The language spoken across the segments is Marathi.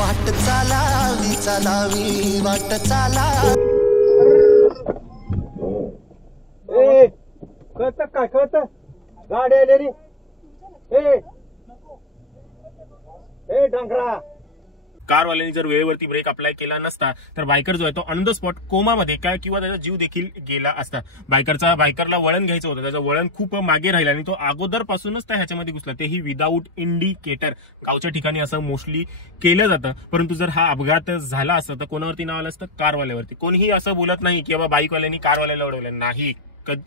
वाट चालावी चालावी वाट चाला. कळत काय कळत गाडी आलेली डंगरा. कारवाल्याने जर वेळेवरती ब्रेक अप्लाय केला नसता तर बायकर जो आहे तो ऑन द स्पॉट कोमामध्ये काय किंवा त्याचा जीव देखील गेला असता. बायकरला वळण घ्यायचं होतं, त्याचं वळण खूप मागे राहिलं आणि तो अगोदरपासूनच त्या ह्याच्यामध्ये घुसला, तेही विदाऊट इंडिकेटर. गावच्या ठिकाणी असं मोस्टली केलं जातं, परंतु जर हा अपघात झाला असता तर कोणावरती नाव आलं असतं? कारवाल्यावरती. कोणीही असं बोलत नाही की बाबा बाईकवाल्यांनी कारवाल्याला उडवलं, नाही.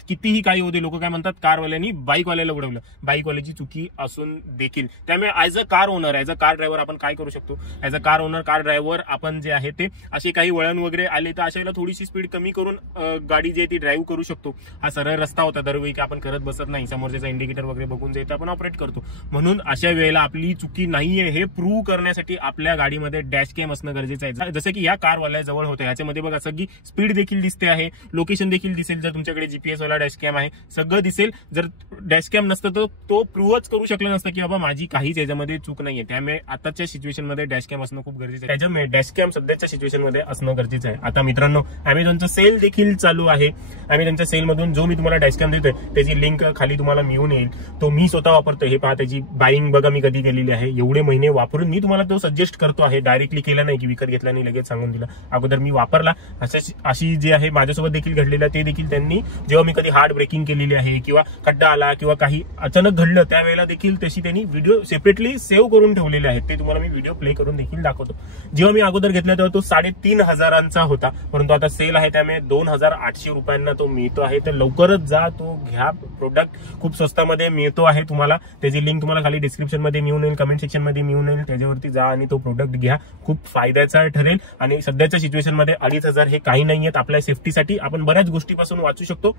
कितीही काही होते लोक काय म्हणतात, कारवाल्यांनी बाईकवाल्याला उडवलं. बाईकवाल्याची चुकी असून देखील. त्यामुळे as a car owner, as a car driver आपण काय करू शकतो? As a car owner, car driver आपण जे आहे ते असे काही वळण वगैरे आले तर अशा वेळेला थोडीशी स्पीड कमी करून गाडी जी आहे ती ड्राईव्ह करू शकतो. हा सरळ रस्ता होता, दरवेळी आपण करत बसत नाही, समोरचा इंडिकेटर वगैरे बघून जे आपण ऑपरेट करतो. म्हणून अशा वेळेला आपली चुकी नाहीये हे प्रूव्ह करण्यासाठी आपल्या गाडीमध्ये डॅश कॅम असणं गरजेचं आहे. जसं की या कारवाल्या जवळ होतं, याच्यामध्ये बघा सगळी स्पीड देखील दिसते आहे, लोकेशन देखील दिसेल. जर तुमच्याकडे जीपीएस वाला डॅश कॅम आहे सगळं दिसेल. जर डॅश कॅम नसतं तर तो प्रूव्हच करू शकलं नसतं की बाबा माझी काहीच याच्यामध्ये चूक नाहीये. त्यामुळे आताच्या सिच्युएशन मध्ये डॅश कॅम असणं खूप गरजेचं आहे. त्याच्यामुळे डॅश कॅम सध्याच्या सिच्युएशन मध्ये असणं गरजेचं आहे. आता मित्रांनो, अमेझॉनचं सेल देखील चालू आहे. अमेझॉनच्या सेल मधून जो मी तुम्हाला डॅश कॅम देतोय त्याची लिंक खाली तुम्हाला मिळून येईल. तो मी स्वतः वापरतोय. हे पहा, त्याची बाईंग बघा मी कधी केलेली आहे. एवढे महिने वापरून मी तुम्हाला तो सजेस्ट करतो आहे. डायरेक्टली केला नाही की विकत घेतला नाही लगेच सांगून दिला. अगोदर मी वापरला. अशी जे आहे माझ्यासोबत देखील घडलेलं ते देखील त्यांनी, जेव्हा मी कधी हार्ड ब्रेकिंग केलेली आहे किंवा खड्डा आला किंवा काही अचानक घडलं त्यावेळेला देखील तशी त्यांनी व्हिडिओ सेपरेटली सेव्ह करून ठेवलेले आहेत. ते तुम्हाला मी व्हिडिओ प्ले करून देखील दाखवतो. जेव्हा मी अगोदर घेतला तेव्हा तो 3,500 होता, परंतु आता सेल आहे त्यामुळे 2,800 रुपयांना तो मिळतो आहे. तर लवकरच जा, तो घ्या. प्रोडक्ट खूप स्वस्तामध्ये मिळतो आहे तुम्हाला. त्याची लिंक तुम्हाला खाली डिस्क्रिप्शन मध्ये मिळून येईल, कमेंट सेक्शन मध्ये मिळून येईल. त्याच्यावरती जा आणि तो प्रोडक्ट घ्या. खूप फायद्याचा ठरेल. आणि सध्याच्या सिच्युएशन मध्ये 2,500 हे काही नाहीयेत. आपल्या सेफ्टीसाठी आपण बऱ्याच गोष्टीपासून वाचू शकतो.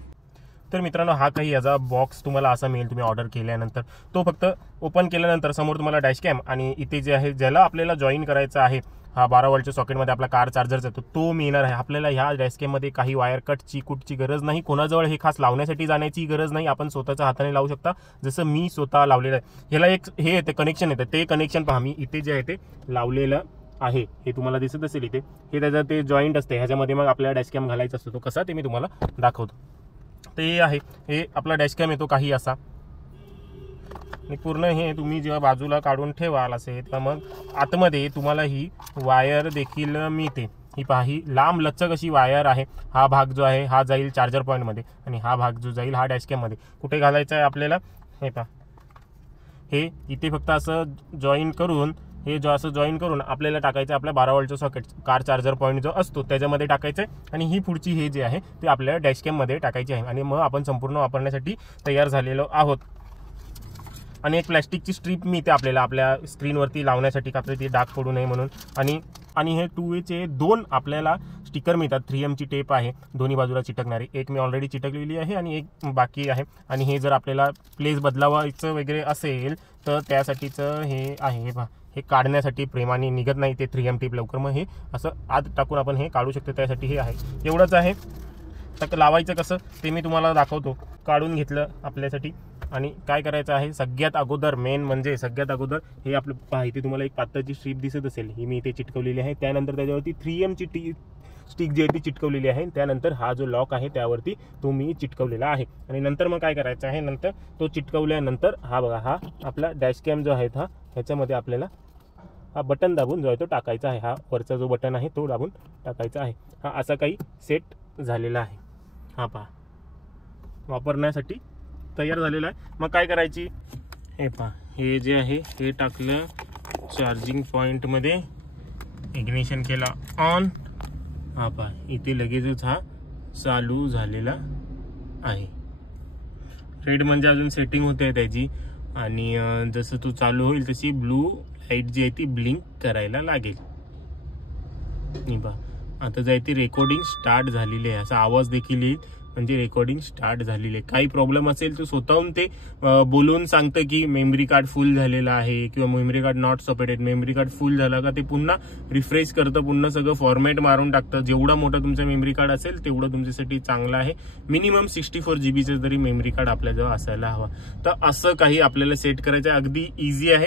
तर मित्रांनो, हा काही याचा बॉक्स तुम्हाला असा मिळेल तुम्ही ऑर्डर केल्यानंतर. तो फक्त ओपन केल्यानंतर समोर तुम्हाला डॅश कॅम आणि इथे जे आहे ज्याला आपल्याला जॉईन करायचा आहे, हा 12 वोल्टच्या सॉकेटमध्ये आपला कार चार्जरचा तो मिळणार आहे. आपल्याला ह्या डॅश कॅममध्ये काही वायर कटची कुटची गरज नाही. कोणाजवळ हे खास लावण्यासाठी जाण्याची गरज नाही. आपण स्वतःच्या हाताने लावू शकता, जसं मी स्वतः लावलेलं आहे. ह्याला एक हे येते कनेक्शन येतं, ते कनेक्शन पहा मी इथे जे आहे ते लावलेलं आहे. हे तुम्हाला दिसत असेल इथे. हे त्याचं ते जॉईंट असते, ह्याच्यामध्ये मग आपल्याला डॅश कॅम घालायचा असतो. तो कसा ते मी तुम्हाला दाखवतो. ते आहे हे आपला डॅश कॅम येतो काही असा, आणि पूर्ण हे तुम्ही जेव्हा बाजूला काढून ठेवाल असे तर मग आतमध्ये तुम्हाला ही वायर देखील मिळते. ही पहा, ही लांब लचक अशी वायर आहे. हा भाग जो आहे हा जाईल चार्जर पॉईंटमध्ये आणि हा भाग जो जाईल हा डॅश कॅममध्ये. कुठे घालायचा आहे आपल्याला? हे पहा, हे इथे फक्त असं जॉईन करून, हे जो असं जॉईन करून आपल्याला टाकायचं आपल्या 12 वोल्टचं सॉकेट, कार चार्जर पॉईंट जो असतो त्याच्यामध्ये टाकायचं आहे. आणि ही पुढची हे जे आहे ते आपल्याला डॅश कॅममध्ये टाकायची आहे. आणि मग आपण संपूर्ण वापरण्यासाठी तयार झालेलो आहोत. आणि एक प्लॅस्टिकची स्ट्रीप मिळते आपल्याला आपल्या स्क्रीनवरती लावण्यासाठी, का ती डाग पडू नये म्हणून. आणि हे 2Aचे 2 आपल्याला स्टिकर मिळतात. 3M ची टेप आहे दोन्ही बाजूला चिटकणारी. एक मी ऑलरेडी चिटकलेली आहे आणि एक बाकी आहे. आणि हे जर आपल्याला प्लेस बदलावायचं वगैरे असेल तर त्यासाठीचं हे आहे. हे पहा, हे काढण्यासाठी प्रेमाने निघत नाही ते 3M टेप लवकर, मग हे असं आत टाकून आपण हे काढू शकतो. त्यासाठी हे आहे. एवढंच आहे. तर लावायचं कसं ते मी तुम्हाला दाखवतो. काढून घेतलं आपल्यासाठी आणि काय करायचं आहे, सगळ्यात अगोदर मेन म्हणजे सगळ्यात अगोदर हे आपलं पहा, इथे तुम्हाला एक पातळची स्ट्रीप दिसत असेल, ही मी इथे चिटकवलेली आहे. त्यानंतर त्याच्यावरती 3M ची स्टिक जी आहे ती चिटकवलेली आहे. त्यानंतर हा जो लॉक आहे त्यावरती तो मी चिटकवलेला आहे. आणि नंतर मग काय करायचं आहे, नंतर तो चिटकवल्यानंतर हा बघा, हा आपला डॅश कॅम जो आहे हा, ह्याच्यामध्ये आपल्याला हा बटन दाबून जो आहे तो टाकायचा आहे. हा वरचा जो बटन आहे तो दाबून टाकायचा आहे. हा असा काही सेट झालेला आहे. हा पहा, वापरण्यासाठी तयार झालेला आहे. मग काय करायची, हे पहा, हे जे आहे हे टाकलं चार्जिंग पॉईंटमध्ये, इग्निशन केला ऑन. हा पहा, इथे लगेचच हा चालू झालेला आहे. रेड म्हणजे अजून सेटिंग होते त्याची. आणि जसं तो चालू होईल तशी ब्लू लाईट जी आहे ती ब्लिंक करायला लागेल. आता जे आहे ती रेकॉर्डिंग स्टार्ट झालेली आहे, असा आवाज देखील येईल, म्हणजे रेकॉर्डिंग स्टार्ट झालेली आहे. काही प्रॉब्लेम असेल तर स्वतःहून ते बोलून सांगतं की मेमरी कार्ड फुल झालेला आहे किंवा memory card not supported. Memory card फुल झाला का ते पुन्हा रिफ्रेश करतं, पुन्हा सगळं फॉर्मॅट मारून टाकतं. जेवढा मोठा तुमचा मेमरी कार्ड असेल तेवढं तुमच्यासाठी चांगलं आहे. मिनिमम 64 GB तरी मेमरी कार्ड आपल्याजवळ असायला हवा. तर असं काही आपल्याला सेट करायचं आहे. अगदी इझी आहे,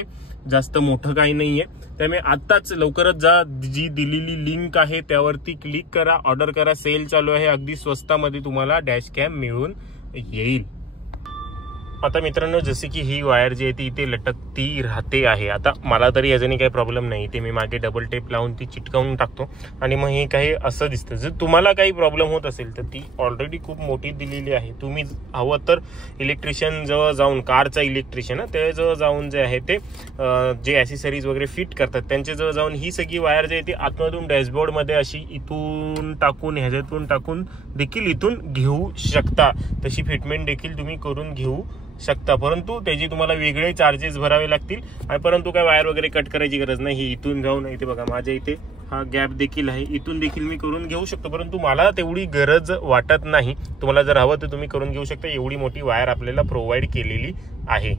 जास्त मोठं काही नाहीये. त्यामुळे आत्ताच लवकरच जा, जी दिलेली लिंक आहे त्यावरती क्लिक करा, ऑर्डर करा. सेल चालू आहे, अगदी स्वस्तामध्ये तुम्हाला डॅश कॅम मिळून येईल. आता मित्रांनो, जसे की ही वायर जी आहे ती इथे लटकती राहते आहे. आता मला तरी याच्याने काही प्रॉब्लेम नाही, ते मी मागे डबल टेप लावून ती चिटकावून टाकतो आणि मग हे काही असं दिसतं. जर तुम्हाला काही प्रॉब्लेम होत असेल तर ती ऑलरेडी खूप मोठी दिलेली आहे. तुम्ही हवं तर इलेक्ट्रिशियन जवळ जाऊन, कारचा इलेक्ट्रिशियन त्याजवळ जाऊन जे आहे ते जे ॲसेसरीज वगैरे फिट करतात त्यांच्याजवळ जाऊन ही सगळी वायर जी आहे ती आतमधून डॅशबोर्डमध्ये अशी इथून टाकून, ह्याच्यातून टाकून देखील इथून घेऊ शकता. तशी फिटमेंट देखील तुम्ही करून घेऊ शकता, परंतु त्याची तुम्हाला वेगळे चार्जेस भरावे लागतील. आणि परंतु काय वायर वगैरे कट करायची गरज नाही. इथून जाऊन इथे बघा, माझ्या इथे हा गॅप देखील आहे, इथून देखील मी करून घेऊ शकतो, परंतु मला तेवढी गरज वाटत नाही. तुम्हाला जर हवं तर तुम्ही करून घेऊ शकता. एवढी मोठी वायर आपल्याला प्रोव्हाइड केलेली आहे.